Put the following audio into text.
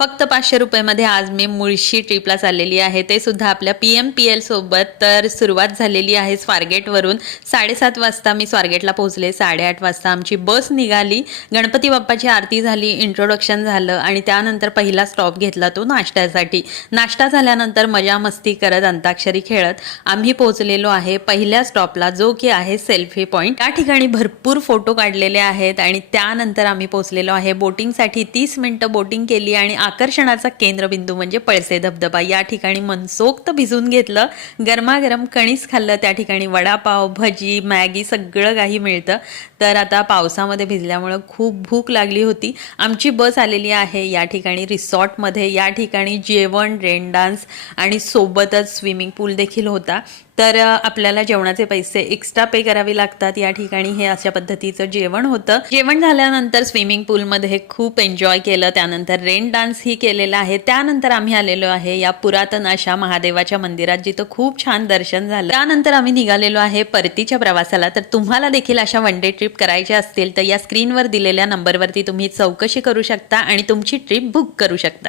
फक्त 500 रुपयामध्ये आज मी मुळशी ट्रिपला चाललेली आहे, ते सुद्धा आपल्या PMPL सोबत. तर सुरुवात झालेली आहे स्वारगेटवरून. 7:30 वाजता मी स्वारगेटला पोहोचले. 8:30 वाजता आमची बस निघाली. गणपती बाप्पाची आरती झाली, इंट्रोडक्शन झालं आणि त्यानंतर पहिला स्टॉप घेतला तो नाश्त्यासाठी. नाश्ता झाल्यानंतर मजा मस्ती करत, अंताक्षरी खेळत आम्ही पोहोचलेलो आहे पहिल्या स्टॉपला, जो की आहे सेल्फी पॉईंट. त्या ठिकाणी भरपूर फोटो काढलेले आहेत आणि त्यानंतर आम्ही पोहोचलेलो आहे बोटिंगसाठी. 30 मिनिटं बोटिंग केली आणि आकर्षणाचा केंद्रबिंदू म्हणजे पळसे धबधबा या ठिकाणी मनसोक्त भिजून घेतलं. गरमागरम कणीस खाल्लं. त्या ठिकाणी वडापाव, भजी, मॅगी सगळं काही मिळतं. तर आता पावसामध्ये भिजल्यामुळं खूप भूक लागली होती. आमची बस आलेली आहे या ठिकाणी रिसॉर्टमध्ये. या ठिकाणी जेवण, रेन डान्स आणि सोबतच स्विमिंग पूल देखील होता. तर आपल्याला जेवणाचे पैसे एक्स्ट्रा पे करावे लागतात. या ठिकाणी हे अशा पद्धतीचं जेवण होतं. जेवण झाल्यानंतर स्विमिंग पूलमध्ये खूप एन्जॉय केलं. त्यानंतर रेन डान्स ही केलेला आहे. त्यानंतर आम्ही आलेलो आहे या पुरातन अशा महादेवाच्या मंदिरात, जिथं खूप छान दर्शन झालं. त्यानंतर आम्ही निघालेलो आहे परतीच्या प्रवासाला. तर तुम्हाला देखील अशा वन डे ट्रिप करायच्या असतील तर या स्क्रीनवर दिलेल्या नंबरवरती तुम्ही चौकशी करू शकता आणि तुमची ट्रिप बुक करू शकता.